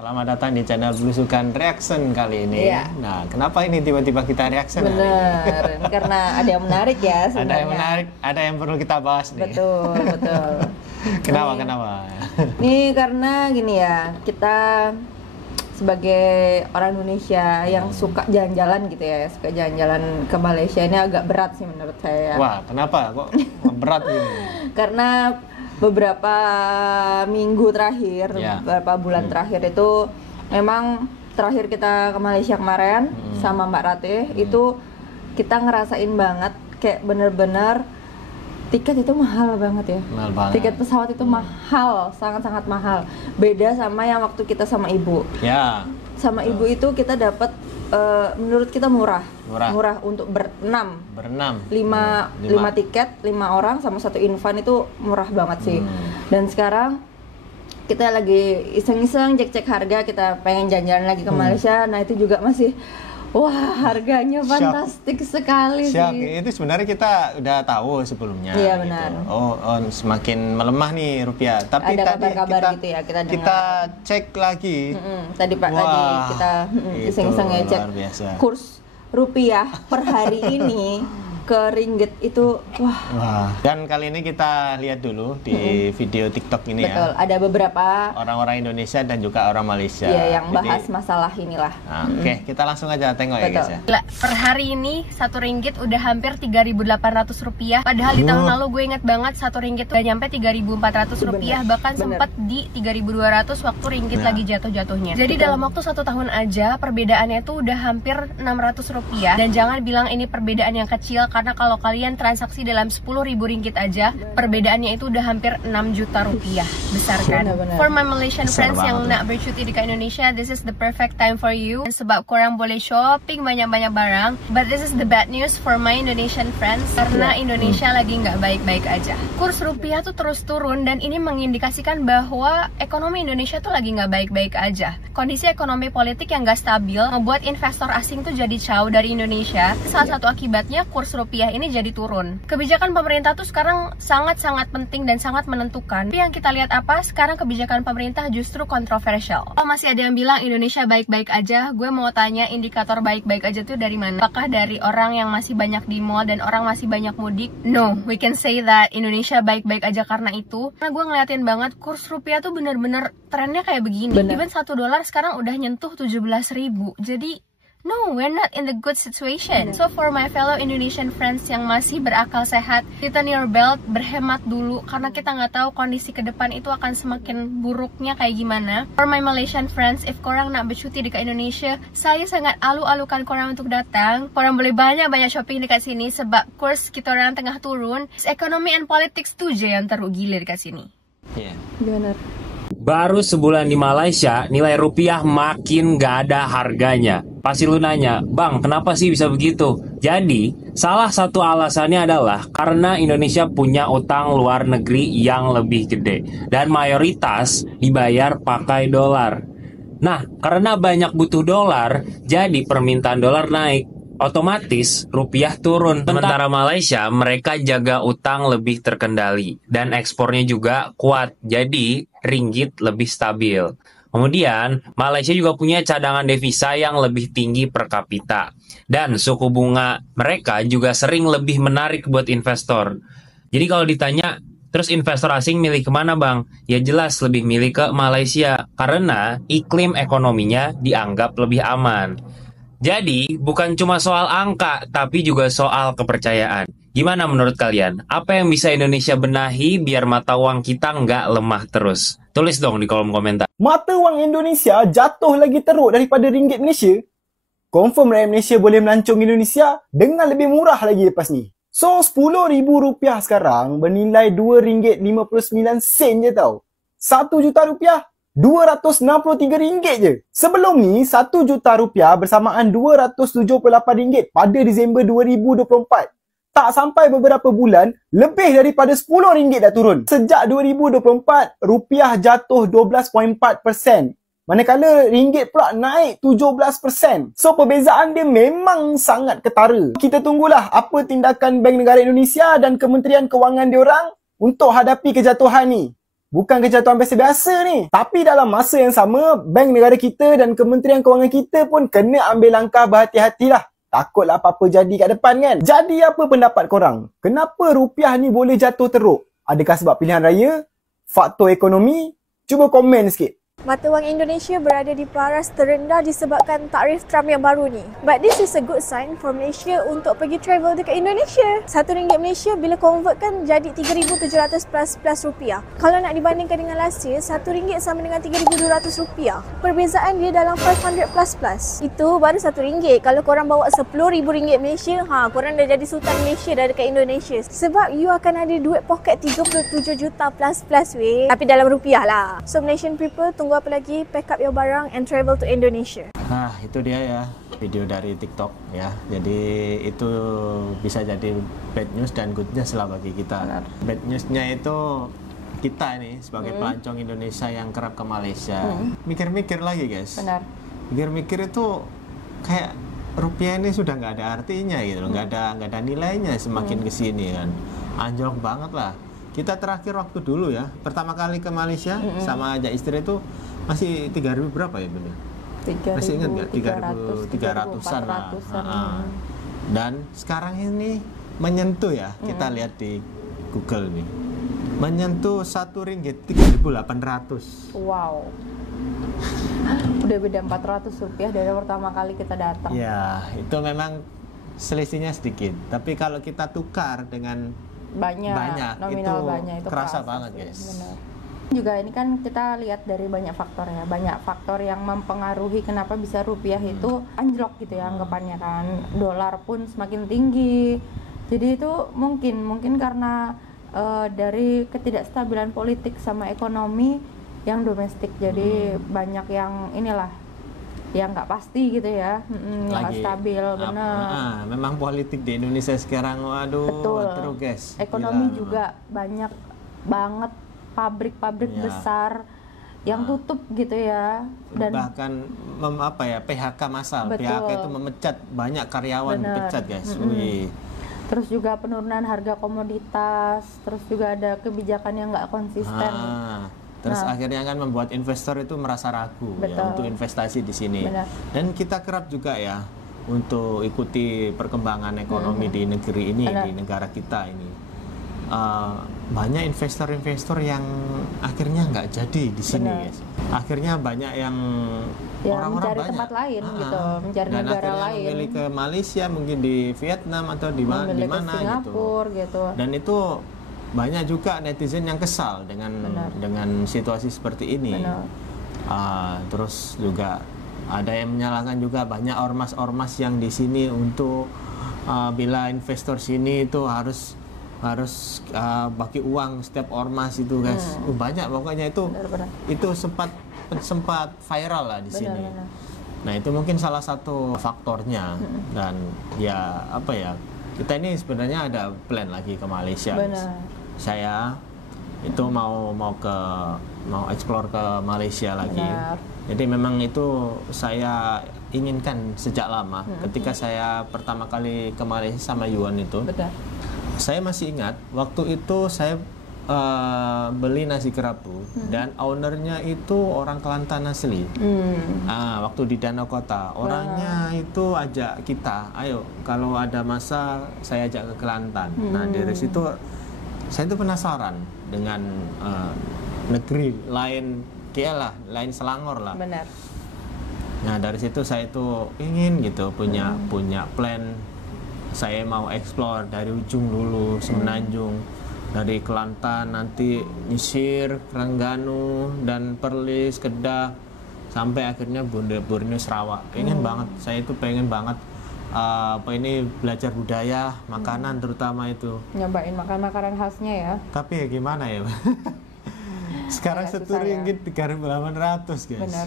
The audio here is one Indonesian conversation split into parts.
Selamat datang di channel Belusukan Reaction kali ini. Iya. Nah, kenapa ini tiba-tiba kita reaction? Bener, karena ada yang menarik ya sebenarnya. Ada yang menarik, ada yang perlu kita bahas nih. Betul, betul. Kenapa? Ini karena gini ya, kita sebagai orang Indonesia yang suka jalan-jalan gitu ya, suka jalan-jalan ke Malaysia ini agak berat sih menurut saya. Wah, kenapa? Kok berat gini? Karena beberapa minggu terakhir, beberapa bulan terakhir itu memang terakhir kita ke Malaysia kemarin sama Mbak Ratih itu kita ngerasain banget kayak bener-bener tiket itu mahal banget ya. Mahal banget. Tiket pesawat itu mahal, sangat-sangat mahal. Beda sama yang waktu kita sama ibu. Ya. Sama ibu itu kita dapat menurut kita murah untuk berenam 5 tiket 5 orang sama 1 infan itu murah banget sih. Dan sekarang kita lagi iseng-iseng cek harga, kita pengen jalan-jalan lagi ke Malaysia. Nah itu juga masih harganya fantastik sekali sih. Itu sebenarnya kita udah tahu sebelumnya. Iya gitu. benar. Semakin melemah nih rupiah. Tapi ada tadi kabar-kabar gitu ya kita cek lagi. Tadi kita iseng-iseng ya cek kurs rupiah per hari ini ke ringgit itu wah. Dan kali ini kita lihat dulu di video TikTok ini. Betul, ada beberapa orang-orang Indonesia dan juga orang Malaysia. Iya, yang bahas masalah inilah. Oke, kita langsung aja tengok. Betul. Ya guys ya. Per hari ini 1 ringgit udah hampir 3.800 rupiah. Padahal di tahun lalu gue inget banget 1 ringgit udah nyampe 3.400 rupiah. Bahkan sempat di 3.200 waktu ringgit lagi jatuh-jatuhnya. Jadi dalam waktu 1 tahun aja perbedaannya tuh udah hampir 600 rupiah. Dan jangan bilang ini perbedaan yang kecil, karena kalau kalian transaksi dalam 10.000 ringgit aja, perbedaannya itu udah hampir 6 juta rupiah. Besar kan? Benar. For my Malaysian Besar friends yang nak bercuti di Indonesia, this is the perfect time for you. Sebab korang boleh shopping banyak-banyak barang. But this is the bad news for my Indonesian friends, karena Indonesia lagi nggak baik-baik aja. Kurs rupiah tuh terus turun, dan ini mengindikasikan bahwa ekonomi Indonesia tuh lagi nggak baik-baik aja. Kondisi ekonomi politik yang nggak stabil membuat investor asing tuh jadi jauh dari Indonesia. Salah satu akibatnya kurs rupiah ini jadi turun. Kebijakan pemerintah tuh sekarang sangat-sangat penting dan sangat menentukan. Tapi yang kita lihat apa? Sekarang kebijakan pemerintah justru kontroversial. Oh, masih ada yang bilang Indonesia baik-baik aja. Gue mau tanya, indikator baik-baik aja tuh dari mana? Apakah dari orang yang masih banyak di mall dan orang masih banyak mudik? No, we can say that Indonesia baik-baik aja karena itu. Karena gue ngeliatin banget kurs rupiah tuh bener-bener trennya kayak begini. Even $1 sekarang udah nyentuh 17.000. Jadi no, we're not in the good situation. So for my fellow Indonesian friends yang masih berakal sehat, tighten your belt, berhemat dulu, karena kita nggak tahu kondisi ke depan itu akan semakin buruknya kayak gimana. For my Malaysian friends, if korang nak bercuti dekat Indonesia, saya sangat alu-alukan korang untuk datang. Korang boleh banyak-banyak shopping dekat sini sebab kurs kita orang tengah turun. Ekonomi and politics tuh je yang teruk gila dekat sini. Iya. Benar. Baru sebulan di Malaysia, nilai rupiah makin gak ada harganya. Pasti lu nanya, Bang, kenapa sih bisa begitu? Jadi, salah satu alasannya adalah karena Indonesia punya utang luar negeri yang lebih gede. Dan mayoritas dibayar pakai dolar. Nah, karena banyak butuh dolar, jadi permintaan dolar naik. Otomatis rupiah turun. Sementara Malaysia mereka jaga utang lebih terkendali dan ekspornya juga kuat, jadi ringgit lebih stabil. Kemudian Malaysia juga punya cadangan devisa yang lebih tinggi per kapita, dan suku bunga mereka juga sering lebih menarik buat investor. Jadi kalau ditanya, terus investor asing milih kemana bang? Ya jelas lebih milih ke Malaysia karena iklim ekonominya dianggap lebih aman. Jadi, bukan cuma soal angka, tapi juga soal kepercayaan. Gimana menurut kalian? Apa yang bisa Indonesia benahi biar mata uang kita nggak lemah terus? Tulis dong di kolom komentar. Mata wang Indonesia jatuh lagi teruk daripada ringgit Malaysia? Confirm rakyat Malaysia boleh melancong Indonesia dengan lebih murah lagi lepas ni. So, RM10,000 sekarang bernilai RM2.59 je tau. RM1 juta RM263 je. Sebelum ni, RM1 juta bersamaan RM278 pada Disember 2024. Tak sampai beberapa bulan, lebih daripada RM10 dah turun. Sejak 2024, rupiah jatuh 12.4%. Manakala ringgit pula naik 17%. So, perbezaan dia memang sangat ketara. Kita tunggulah apa tindakan Bank Negara Indonesia dan Kementerian Kewangan diorang untuk hadapi kejatuhan ni. bukan kejatuhan biasa-biasa ni. Tapi dalam masa yang sama, bank negara kita dan Kementerian Kewangan kita pun kena ambil langkah berhati-hatilah. Takutlah apa-apa jadi kat depan kan. Jadi apa pendapat korang? Kenapa rupiah ni boleh jatuh teruk? Adakah sebab pilihan raya? Faktor ekonomi? Cuba komen sikit. Mata wang Indonesia berada di paras terendah disebabkan tarif Trump yang baru ni. But this is a good sign for Malaysia untuk pergi travel dekat Indonesia. RM1 Malaysia bila convertkan jadi 3,700 plus rupiah. Kalau nak dibandingkan dengan last year, RM1 sama dengan 3,200 rupiah. Perbezaan dia dalam 500 plus. Itu baru RM1. Kalau korang bawa RM10,000 Malaysia, korang dah jadi Sultan Malaysia dah dekat Indonesia. Sebab you akan ada duit poket 37 juta plus weh. Tapi dalam rupiah lah. So Malaysian people, tunggu apa lagi, pack up your barang and travel to Indonesia. Itu dia ya, video dari TikTok ya. Jadi itu bisa jadi bad news dan good news lah bagi kita. Benar. Bad newsnya itu kita ini sebagai pelancong Indonesia yang kerap ke Malaysia, mikir-mikir lagi guys. Benar. Mikir-mikir itu kayak rupiah ini sudah nggak ada artinya gitu, nggak ada nilainya semakin kesini kan, anjlok banget lah. Kita terakhir waktu dulu ya, pertama kali ke Malaysia sama ajak istri itu masih 3.000 berapa ya bener? Masih ingat nggak? 300-an lah. Dan sekarang ini menyentuh ya, kita lihat di Google nih, menyentuh RM1 3.800. Wow. Udah beda Rp400 dari pertama kali kita datang. Ya, itu memang selisihnya sedikit. Tapi kalau kita tukar dengan banyak nominal itu banyak, itu kerasa banget guys. Benar. Juga ini kan kita lihat dari banyak faktor ya, banyak faktor yang mempengaruhi kenapa bisa rupiah itu anjlok gitu ya anggapannya kan. Dolar pun semakin tinggi. Jadi itu mungkin karena dari ketidakstabilan politik sama ekonomi yang domestik. Jadi banyak yang inilah yang nggak pasti gitu ya, nggak stabil, benar. Memang politik di Indonesia sekarang, waduh, terus guys. Ekonomi juga banyak banget pabrik-pabrik besar yang tutup gitu ya, dan bahkan PHK massal. PHK itu memecat banyak karyawan, dipecat guys. Terus juga penurunan harga komoditas, terus juga ada kebijakan yang nggak konsisten. Terus akhirnya kan membuat investor itu merasa ragu ya untuk investasi di sini. Dan kita kerap juga ya untuk ikuti perkembangan ekonomi di negeri ini, di negara kita ini. Banyak investor-investor yang akhirnya nggak jadi di sini guys. Akhirnya banyak yang orang-orang mencari tempat lain gitu, mencari dan negara lain. Memilih ke Malaysia, mungkin di Vietnam atau di mana gitu. Dan itu banyak juga netizen yang kesal dengan situasi seperti ini. Terus juga ada yang menyalahkan juga banyak ormas-ormas yang di sini untuk bila investor sini itu harus bagi uang setiap ormas itu guys. Banyak pokoknya itu sempat viral lah di sini. Nah itu mungkin salah satu faktornya. Dan ya apa ya, kita ini sebenarnya ada plan lagi ke Malaysia. Saya itu mau explore ke Malaysia lagi. Jadi memang itu saya inginkan sejak lama. Ketika saya pertama kali ke Malaysia sama Yuan itu, saya masih ingat waktu itu saya beli nasi kerabu dan ownernya itu orang Kelantan asli. Waktu di Danau Kota, orangnya itu ajak kita, ayo kalau ada masa saya ajak ke Kelantan. Nah dari situ saya itu penasaran dengan negeri lain KL lah, lain Selangor lah. Nah dari situ saya itu ingin gitu punya plan. Saya mau explore dari ujung dulu Semenanjung, dari Kelantan nanti nyisir Terengganu dan Perlis, Kedah sampai akhirnya Borneo, Sarawak. Pengen banget, saya itu pengen banget belajar budaya, makanan terutama itu. Nyobain makanan khasnya ya. Tapi ya gimana ya? Sekarang RM1 3.800 guys.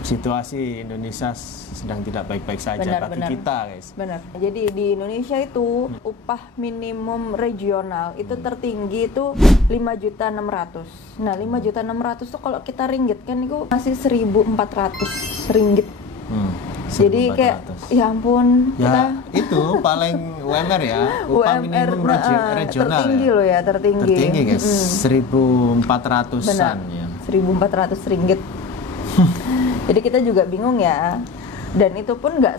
Situasi Indonesia sedang tidak baik-baik saja bagi kita guys. Jadi di Indonesia itu upah minimum regional itu tertinggi itu 5.600.000. Nah 5.600.000 itu kalau kita ringgit kan itu masih 1.400 ringgit. Jadi kayak ya ampun, ya itu paling UMR ya, upah minimum regional tertinggi ya. Loh ya, tertinggi guys, 1.400-an ya. 1.400 ringgit. Jadi kita juga bingung ya. Dan itu pun nggak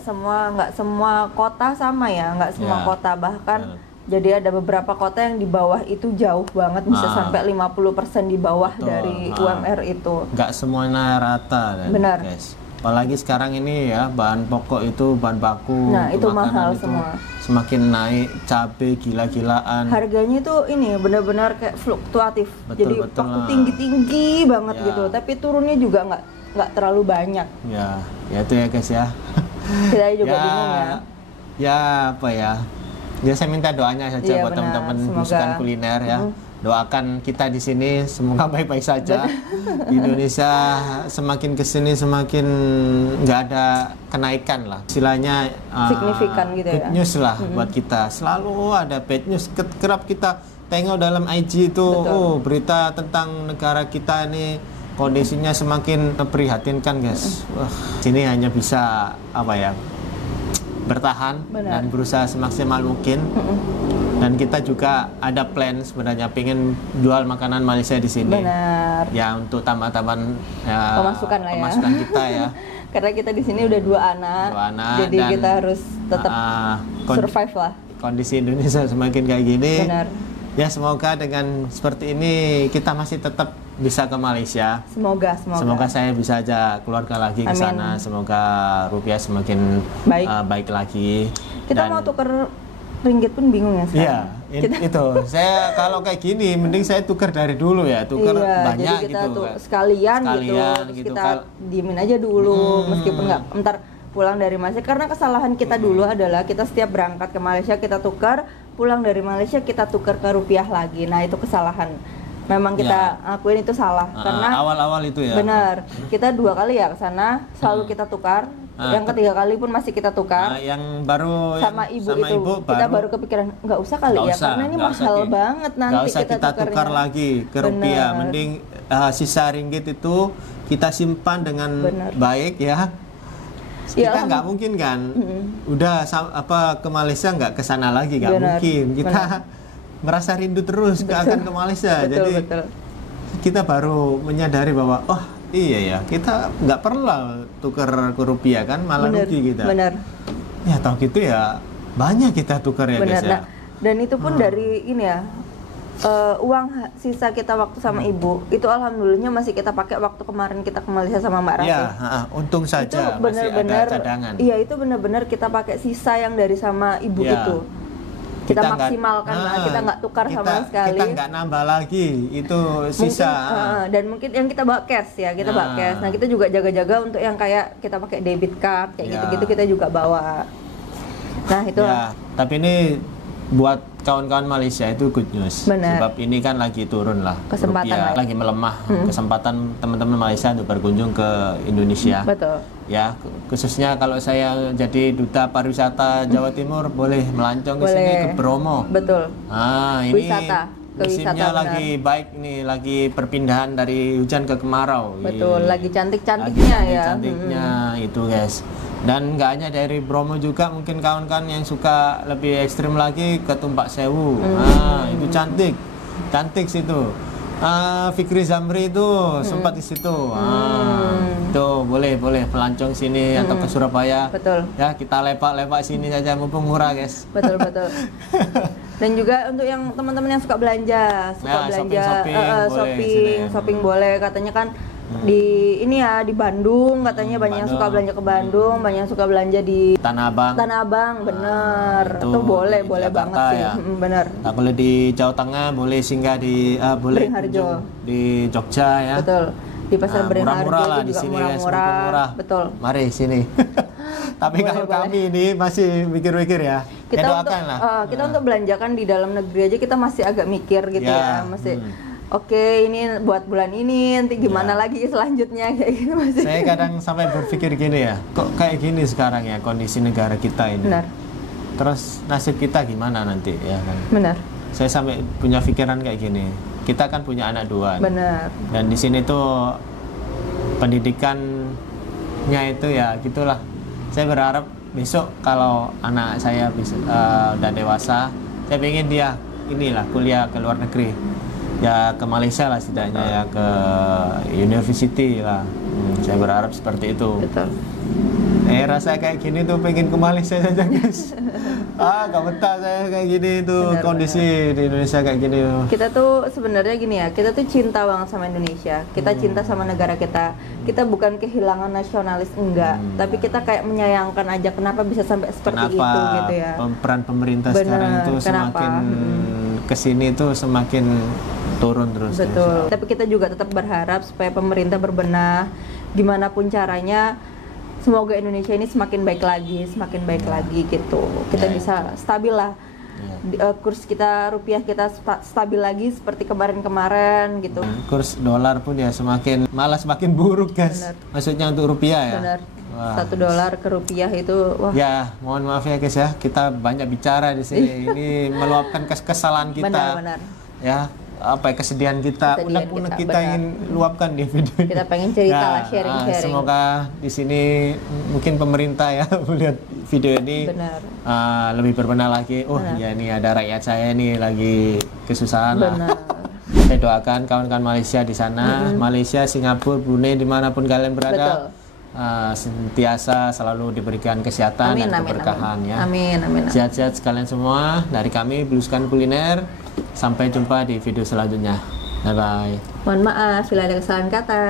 semua kota sama ya, nggak semua kota, bahkan jadi ada beberapa kota yang di bawah itu jauh banget, bisa sampai 50% di bawah dari UMR itu. Nggak semuanya rata kan, benar. Guys. Apalagi sekarang ini ya, bahan pokok itu, bahan baku, itu mahal itu semua. Semakin naik, cabai gila-gilaan. Harganya itu ini benar-benar kayak fluktuatif. Jadi waktu tinggi-tinggi banget gitu, tapi turunnya juga nggak terlalu banyak. Ya itu ya guys ya. Kita juga bingung ya. Ya apa ya? Ya saya minta doanya saja buat teman-teman Busukan Kuliner ya. Doakan kita di sini semoga baik-baik saja. Di Indonesia semakin kesini semakin nggak ada kenaikan lah. Istilahnya signifikan gitu good ya. News lah buat kita. Selalu ada bad news. Kerap kita tengok dalam IG itu, berita tentang negara kita ini kondisinya semakin memprihatinkan guys. Wah, sini hanya bisa apa ya? Bertahan dan berusaha semaksimal mungkin. Dan kita juga ada plan sebenarnya pengen jual makanan Malaysia di sini. Benar. Ya untuk tambah-tambahan ya, pemasukan kita ya. Karena kita di sini udah 2 anak. Jadi kita harus tetap survive lah. Kondisi Indonesia semakin kayak gini. Benar. Ya semoga dengan seperti ini kita masih tetap bisa ke Malaysia. Semoga saya bisa aja keluarga lagi ke sana. Semoga rupiah semakin baik lagi. Kita mau tuker ringgit pun bingung ya sekarang. Iya, itu. Saya kalau kayak gini mending saya tukar dari dulu ya, tukar banyak jadi kita gitu. Sekalian gitu. Terus kita diemin aja dulu meskipun nggak entar pulang dari Malaysia, karena kesalahan kita dulu adalah kita setiap berangkat ke Malaysia kita tukar, pulang dari Malaysia kita tukar ke rupiah lagi. Nah, itu kesalahan. Memang kita akuin itu salah karena awal-awal itu ya. Benar. Kita 2 kali ya ke sana, selalu kita tukar. Yang ketiga kali pun masih kita tukar. Yang baru sama ibu kita baru kepikiran nggak usah kali ya, karena ini mahal banget nanti kita tukar lagi ke rupiah. Mending sisa ringgit itu kita simpan dengan baik ya. Kita nggak mungkin kan, udah ke Malaysia nggak ke sana lagi, nggak mungkin. Kita merasa rindu terus akan ke Malaysia. Jadi kita baru menyadari bahwa iya ya, kita nggak perlu tukar ke rupiah kan, malah rugi kita. Benar. Ya tahu gitu ya, banyak kita tukar ya guys ya. Dan itu pun dari ini ya, uang sisa kita waktu sama ibu itu alhamdulillahnya masih kita pakai waktu kemarin kita ke Malaysia sama Mbak Rafi. Iya, untung saja itu benar-benar cadangan. Iya, itu benar-benar kita pakai sisa yang dari sama ibu itu. Kita maksimalkan lah, kita nggak tukar sama sekali. Kita nggak nambah lagi, itu sisa. Dan mungkin yang kita bawa cash ya, kita bawa cash. Nah, kita juga jaga-jaga untuk yang kayak kita pakai debit card kayak gitu-gitu kita juga bawa. Nah, itu. Ya, tapi ini buat kawan-kawan Malaysia itu good news. Benar. Sebab ini kan lagi turun lah, kesempatan rupiah lagi melemah. Kesempatan teman-teman Malaysia untuk berkunjung ke Indonesia. Betul. Ya, khususnya kalau saya jadi duta pariwisata Jawa Timur, boleh melancong ke sini ke Bromo. Betul. Ini musimnya lagi baik nih, lagi perpindahan dari hujan ke kemarau. Betul, lagi cantik-cantiknya ya. Cantiknya itu guys. Dan nggak hanya dari Bromo juga, mungkin kawan-kawan yang suka lebih ekstrim lagi ke Tumpak Sewu. Itu cantik situ. Fikri Zamri itu sempat di situ. Tuh boleh pelancong sini atau ke Surabaya. Betul. Ya kita lepak sini saja mumpung murah guys. Betul. Dan juga untuk yang teman-teman yang suka belanja, shopping boleh, katanya kan di ini ya di Bandung katanya banyak yang suka belanja ke Bandung, banyak yang suka belanja di Tanah Abang, bener. Itu boleh banget sih, bener. Nah, kalau di Jawa Tengah boleh singgah di Beringharjo di Jogja ya. Betul. Di pasar Beringharjo lah itu di sini juga murah. Betul. Mari sini. Tapi kalau kami ini masih mikir-mikir ya. Kita untuk belanjakan di dalam negeri aja kita masih agak mikir gitu ya, masih. Oke, ini buat bulan ini, nanti gimana lagi selanjutnya kayak gitu masih. Saya kadang sampai berpikir gini ya, kok kayak gini sekarang ya kondisi negara kita ini. Benar. Terus nasib kita gimana nanti ya kan? Benar. Saya sampai punya pikiran kayak gini. Kita kan punya anak 2. Benar. Dan di sini tuh pendidikannya itu ya gitulah. saya berharap besok kalau anak saya bisa udah dewasa, saya pengen dia inilah kuliah ke luar negeri, ya ke Malaysia lah setidaknya, ya ke university lah. Saya berharap seperti itu. Betul. Rasa kayak gini tuh pengen ke Malaysia saja guys. Gak betah saya kayak gini tuh, kondisi di Indonesia kayak gini. Kita tuh sebenarnya gini ya, kita tuh cinta banget sama Indonesia. Kita cinta sama negara kita. Kita bukan kehilangan nasionalis, enggak. Tapi kita kayak menyayangkan aja kenapa bisa sampai seperti itu gitu ya. Peran pemerintah sekarang itu semakin kesini tuh semakin turun terus. Betul. Tapi kita juga tetap berharap supaya pemerintah berbenah gimana pun caranya. Semoga Indonesia ini semakin baik lagi gitu. Kita bisa stabil lah. Kurs kita, rupiah kita stabil lagi seperti kemarin-kemarin gitu. Kurs dolar pun ya semakin buruk guys. Bener. Maksudnya untuk rupiah ya. Benar. $1 ke rupiah itu wah. Ya, mohon maaf ya guys ya. Kita banyak bicara di sini. Ini meluapkan kesalahan kita. Benar. Ya. Apa kesedihan kita, unek-unek kita ingin luapkan di video ini. Kita pengen cerita lah, sharing-sharing. Semoga di sini mungkin pemerintah ya melihat video ini lebih berbenah lagi. Oh ya, ini ada rakyat saya ini lagi kesusahan lah. Saya doakan kawan-kawan Malaysia di sana, Malaysia, Singapura, Brunei, dimanapun kalian berada, sentiasa selalu diberikan kesehatan dan keberkahan ya. Amin. Sehat-sehat sekalian semua. Dari kami Blueskan Kuliner. Sampai jumpa di video selanjutnya. Bye bye. Mohon maaf bila ada kesalahan kata.